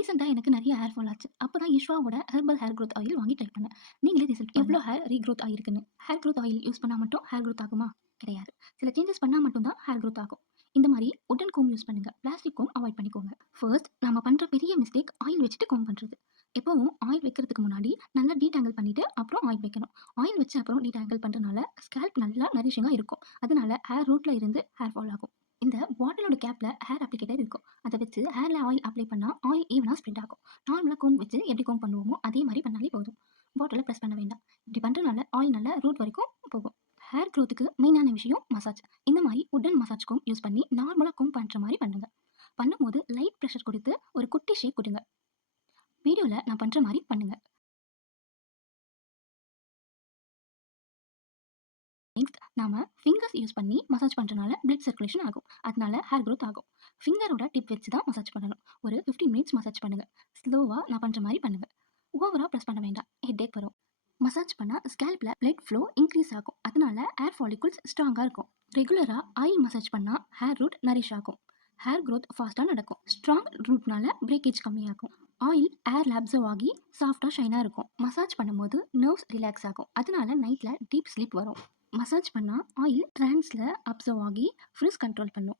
ரீசெண்டா எனக்கு நெறைய ஹேர் ஃபால் ஆச்சு. அப்பதான் யுஷ்வாவோட ஹெர்பல் ஹேர் குரோத் ஆயில் வாங்கி ட்ரை பண்ணேன். நீங்களே ரிசல்ட் எவ்ளோ ஹேர் ரீக்ரோத் ஆயிருக்குன்னு. ஹேர் குரோத் ஆயில் யூஸ் பண்ணா மட்டும் ஹேர் குரோத் ஆகுமா? கிடையாது. சில சேஞ்சஸ் பண்ணா மட்டும் தான் ஹேர் குரோத் ஆகும். இந்த மாரி வுட்டன் கோம்ப் யூஸ் பண்ணுங்க. பிளாஸ்டிக் கோம்ப் அவாய்ட் பண்ணிக்கோங்க. ஃபர்ஸ்ட் நம்ம பண்ற பெரிய மிஸ்டேக் ஆயில் வச்சுட்டு கோம்ப் பண்றது. எப்பவும் ஆயில் வைக்கிறதுக்கு முன்னாடி நல்லா டீடாங்கிள் பண்ணிட்டு அப்புறம் ஆயில் வைக்கணும். ஆயில் வச்சு அப்புறம் டீடாங்கிள் பண்றனால ஸ்கேல்ப் நல்லா நரிஷிங்கா இருக்கும். அதனால ஹேர் ரூட்ல இருந்து ஹேர் ஃபால் ஆகும். இந்த பாட்டிலோட கேப்ல ஹேர் அப்ளிகேட்டர் இருக்கும். அத வச்சு ஹேர்ல ஆயில் அப்ளை பண்ணா ஆயில் ஈவனா ஸ்ப்ரெட் ஆகும். நார்மலா கோம்ப் வச்சு எப்படி கோம்ப் பண்ணுவோமோ அதே மாரி பண்ணாலே போதும். பாட்டில பிரஸ் பண்ண வேண்டாம். இப்படி பண்றனால ஆயில் நல்லா ரூட் வரைக்கும் போகும். ஹேர் க்ரோத்துக்கு மெயினான விஷயம் மசாஜ். இந்த மாரி வுட்டன் மசாஜ் கோம்ப் யூஸ் பண்ணி நார்மலா கோம்ப் பண்ற மாரி பண்ணுங்க. பண்ணும்போது லைட் பிரஷர் கொடுத்து ஒரு குட்டி ஷேக் கொடுங்க. வீடியோல நான் பண்ற மாரி பண்ணுங்க. நெக்ஸ்ட் நாம ஃபிங்கர்ஸ் யூஸ் பண்ணி மசாஜ் பண்றனால பிளட் சர்க்குலேஷன் ஆகும். அதனால ஹேர் growth ஆகும். ஃபிங்கரோட டிப் வச்சு தான் மசாஜ் பண்ணணும். ஒரு 15 மினிட்ஸ் மசாஜ் பண்ணுங்க. ஸ்லோவா நான் பண்ற மாரி பண்ணுங்க. ஓவரா பிரஸ் பண்ண வேண்டாம். ஹெட்டேக் வரும். மசாஜ் பண்ணா ஸ்கேல்ப்ல பிளட் ஃப்ளோ இன்க்ரீஸ் ஆகும். அதனால ஹேர் ஃபாலிகல்ஸ் ஸ்ட்ராங்கா இருக்கும். ரெகுலரா ஆயில் மசாஜ் பண்ணா ஹேர் ரூட் நரிஷ் ஆகும். ஹேர் growth ஃபாஸ்டா நடக்கும். ஸ்ட்ராங் ரூட்னால பிரேக்கேஜ் கம்மியாகும். ஆயில் ஏர்ல அப்சர்வ் ஆகி சாஃப்டா ஷைனா இருக்கும். மசாஜ் பண்ணும்போது நர்வ்ஸ் ரிலாக்ஸ் ஆகும். அதனால நைட்ல டீப் ஸ்லீப் வரும். மசாஜ் பண்ணா ஆயில் ட்ரான்ஸ்ல அப்சர்வ் ஆகி ஃப்ரிஸ் கண்ட்ரோல் பண்ணும்.